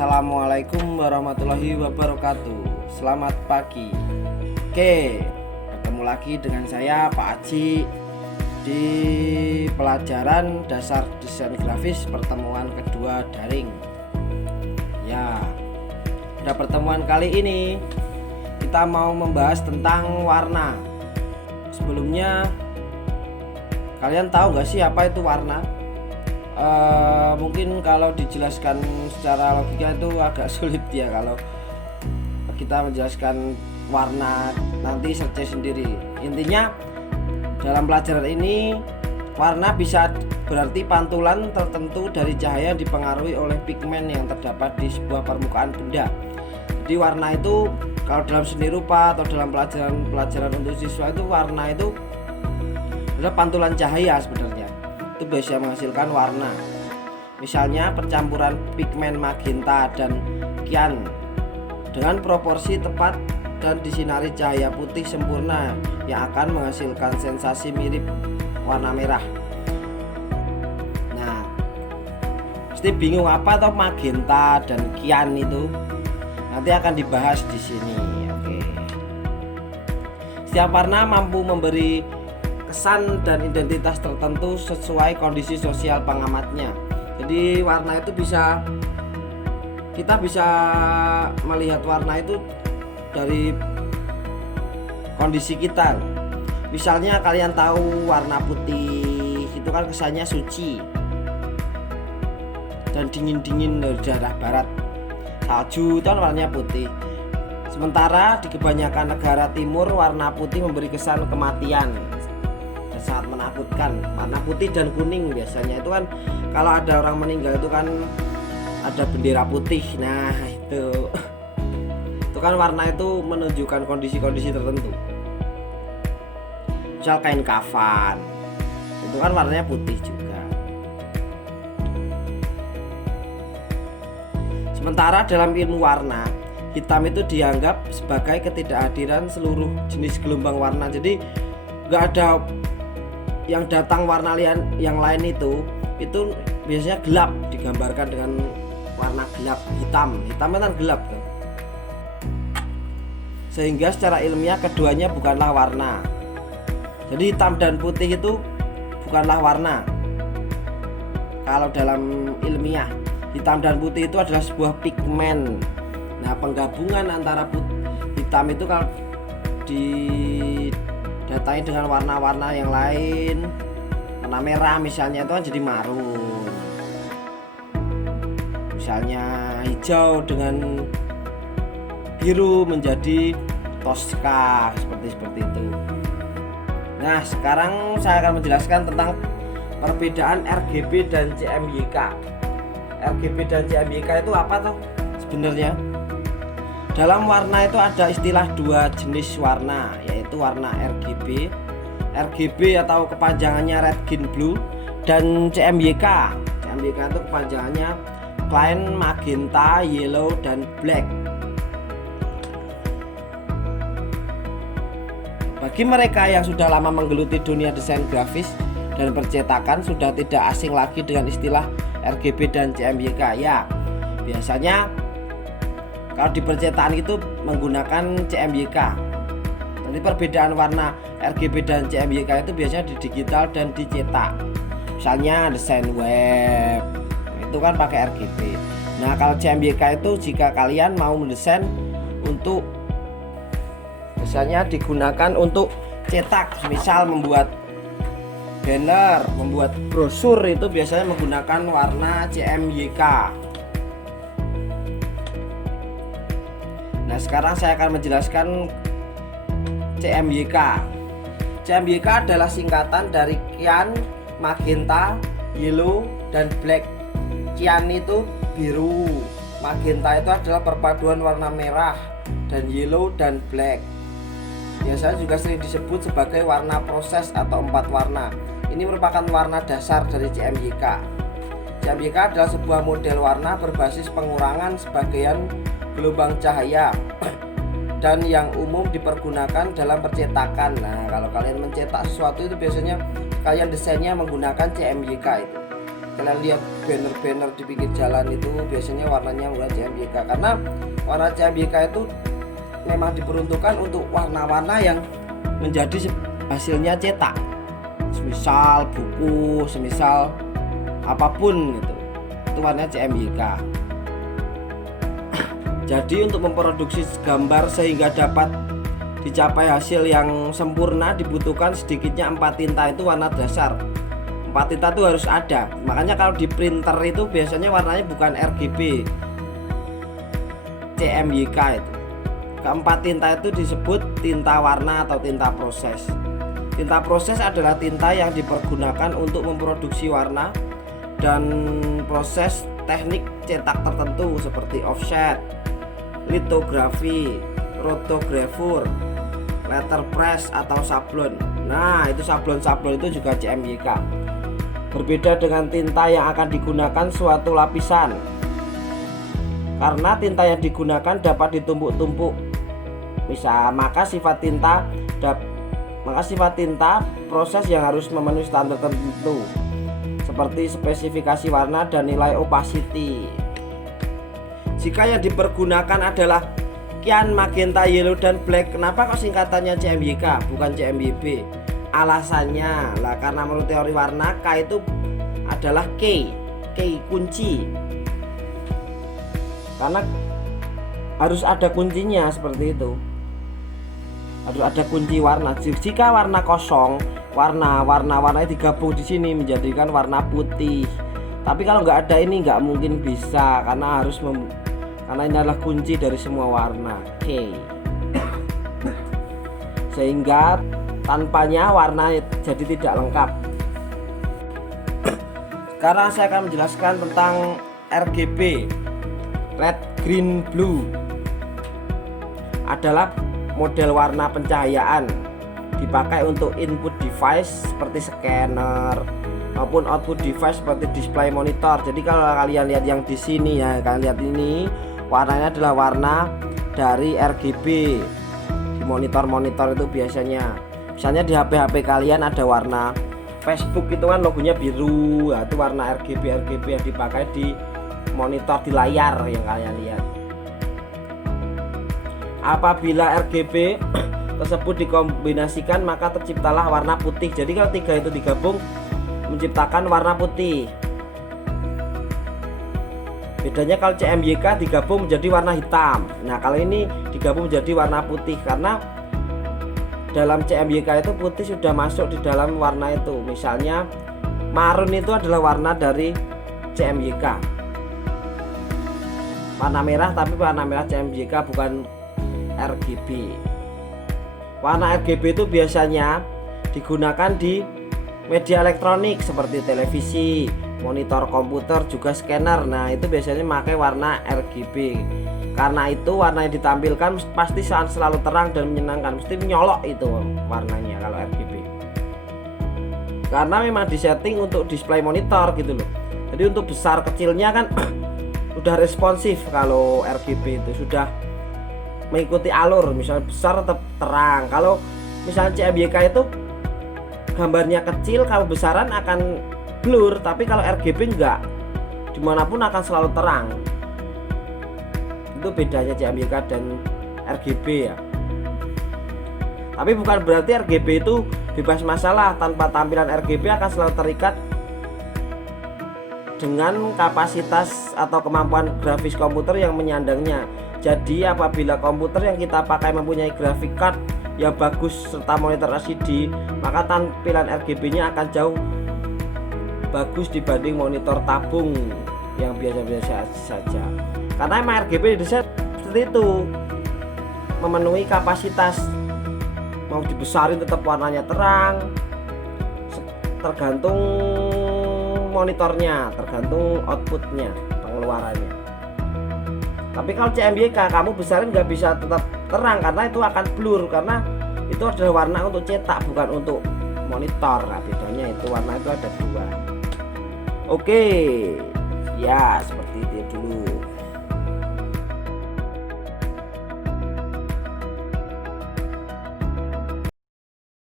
Assalamualaikum warahmatullahi wabarakatuh. Selamat pagi. Oke, ketemu lagi dengan saya Pak Aji di pelajaran dasar desain grafis pertemuan kedua daring. Ya, pada pertemuan kali ini kita mau membahas tentang warna. Sebelumnya kalian tahu gak sih apa itu warna? Mungkin kalau dijelaskan secara logika itu agak sulit ya kalau kita menjelaskan warna, nanti search sendiri. Intinya dalam pelajaran ini warna bisa berarti pantulan tertentu dari cahaya yang dipengaruhi oleh pigmen yang terdapat di sebuah permukaan benda. Jadi warna itu kalau dalam seni rupa atau dalam pelajaran untuk siswa itu warna itu adalah pantulan cahaya sebenarnya. Itu bisa menghasilkan warna. Misalnya percampuran pigmen magenta dan kyan dengan proporsi tepat dan disinari cahaya putih sempurna yang akan menghasilkan sensasi mirip warna merah. Nah, pasti bingung apa toh magenta dan kyan itu? Nanti akan dibahas di sini. Oke. Setiap warna mampu memberi kesan dan identitas tertentu sesuai kondisi sosial pengamatnya. Jadi warna itu kita bisa melihat warna itu dari kondisi kita. Misalnya kalian tahu warna putih itu kan kesannya suci dan dingin-dingin dari daerah barat. Salju itu kan warnanya putih. Sementara di kebanyakan negara timur warna putih memberi kesan kematian, sangat menakutkan. Warna putih dan kuning biasanya itu kan kalau ada orang meninggal itu kan ada bendera putih. Nah itu kan warna itu menunjukkan kondisi-kondisi tertentu. Misal kain kafan itu kan warnanya putih juga. Sementara dalam ilmu warna, hitam itu dianggap sebagai ketidakhadiran seluruh jenis gelombang warna. Jadi nggak ada yang datang warna yang lain itu biasanya gelap, digambarkan dengan warna gelap, hitam kan gelap kan? Sehingga secara ilmiah keduanya bukanlah warna. Jadi hitam dan putih itu bukanlah warna. Kalau dalam ilmiah, hitam dan putih itu adalah sebuah pigmen. Nah, penggabungan antara hitam itu kalau didatangi dengan warna-warna yang lain, warna merah misalnya itu kan jadi marun, misalnya hijau dengan biru menjadi toska, seperti itu. Nah, sekarang saya akan menjelaskan tentang perbedaan RGB dan CMYK. RGB dan CMYK itu apa toh sebenarnya? Dalam warna itu ada istilah dua jenis warna, yaitu warna RGB atau kepanjangannya red, green, blue, dan CMYK. CMYK itu kepanjangannya cyan, magenta, yellow, dan black. Bagi mereka yang sudah lama menggeluti dunia desain grafis dan percetakan sudah tidak asing lagi dengan istilah RGB dan CMYK. Ya, biasanya kalau di percetakan itu menggunakan CMYK. Nanti perbedaan warna RGB dan CMYK itu biasanya di digital dan dicetak. Misalnya desain web itu kan pakai RGB. Nah, kalau CMYK itu jika kalian mau mendesain untuk biasanya digunakan untuk cetak, misal membuat banner, membuat brosur itu biasanya menggunakan warna CMYK. Nah, sekarang saya akan menjelaskan CMYK. CMYK adalah singkatan dari cyan, magenta, yellow, dan black. Cyan itu biru, magenta itu adalah perpaduan warna merah, dan yellow dan black. Biasanya juga sering disebut sebagai warna proses atau 4 warna. Ini merupakan warna dasar dari CMYK. CMYK adalah sebuah model warna berbasis pengurangan sebagian gelombang cahaya dan yang umum dipergunakan dalam percetakan. Nah, kalau kalian mencetak sesuatu itu biasanya kalian desainnya menggunakan CMYK itu. kalian lihat banner-banner di pinggir jalan itu biasanya warnanya warna CMYK, karena warna CMYK itu memang diperuntukkan untuk warna-warna yang menjadi hasilnya cetak, semisal buku, semisal apapun itu warna CMYK. Jadi untuk memproduksi gambar sehingga dapat dicapai hasil yang sempurna dibutuhkan sedikitnya 4 tinta itu warna dasar. 4 tinta itu harus ada. Makanya kalau di printer itu biasanya warnanya bukan RGB, CMYK itu. Keempat tinta itu disebut tinta warna atau tinta proses. Tinta proses adalah tinta yang dipergunakan untuk memproduksi warna dan proses teknik cetak tertentu seperti offset, litografi, rotogravur, letterpress atau sablon. Nah, itu sablon-sablon itu juga CMYK. Berbeda dengan tinta yang akan digunakan suatu lapisan, karena tinta yang digunakan dapat ditumpuk-tumpuk. Maka sifat tinta proses yang harus memenuhi standar tertentu seperti spesifikasi warna dan nilai opacity. Jika yang dipergunakan adalah cyan, magenta, yellow, dan black, kenapa kok singkatannya CMYK bukan CMYB? Alasannya lah karena menurut teori warna K itu adalah key kunci, karena harus ada kuncinya seperti itu. Harus ada kunci warna. Jika warna kosong, warna-warnanya digabung di sini menjadikan warna putih. Tapi kalau nggak ada ini nggak mungkin bisa, karena karena ini adalah kunci dari semua warna K. Sehingga tanpanya warna jadi tidak lengkap. Sekarang saya akan menjelaskan tentang RGB, red, green, blue. Adalah model warna pencahayaan dipakai untuk input device seperti scanner maupun output device seperti display monitor. Jadi kalau kalian lihat yang di sini ya, kalian lihat ini warnanya adalah warna dari RGB. Di monitor-monitor itu biasanya, misalnya di HP kalian ada warna Facebook itu kan logonya biru, nah, itu warna RGB yang dipakai di monitor di layar yang kalian lihat. Apabila RGB tersebut dikombinasikan maka terciptalah warna putih. Jadi kalau tiga itu digabung menciptakan warna putih. Bedanya kalau CMYK digabung menjadi warna hitam. Nah kalau ini digabung menjadi warna putih, karena dalam CMYK itu putih sudah masuk di dalam warna itu. Misalnya marun itu adalah warna dari CMYK, warna merah, tapi warna merah CMYK bukan RGB. Warna RGB itu biasanya digunakan di media elektronik seperti televisi, monitor komputer, juga scanner. Nah itu biasanya memakai warna RGB. Karena itu warna yang ditampilkan pasti selalu terang dan menyenangkan, mesti menyolok itu warnanya kalau RGB. Karena memang disetting untuk display monitor gitu loh. Jadi untuk besar kecilnya kan udah responsif. Kalau RGB itu sudah mengikuti alur, misalnya besar tetap terang. Kalau misalnya CMYK itu gambarnya kecil, kalau besaran akan blur, tapi kalau RGB enggak, dimanapun akan selalu terang. Itu bedanya CMYK dan RGB ya. Tapi bukan berarti RGB itu bebas masalah. Tanpa tampilan RGB akan selalu terikat dengan kapasitas atau kemampuan grafis komputer yang menyandangnya. Jadi apabila komputer yang kita pakai mempunyai graphic card yang bagus serta monitor LCD, maka tampilan RGB-nya akan jauh bagus dibanding monitor tabung yang biasa-biasa saja. Karena emang RGB didesain seperti itu, memenuhi kapasitas. Mau dibesarin tetap warnanya terang, tergantung monitornya, tergantung outputnya, pengeluarannya. Tapi kalau CMYK kamu besarin nggak bisa tetap terang, karena itu akan blur, karena itu adalah warna untuk cetak bukan untuk monitor. Nah, bedanya itu warna itu ada dua. Oke ya, seperti itu dulu.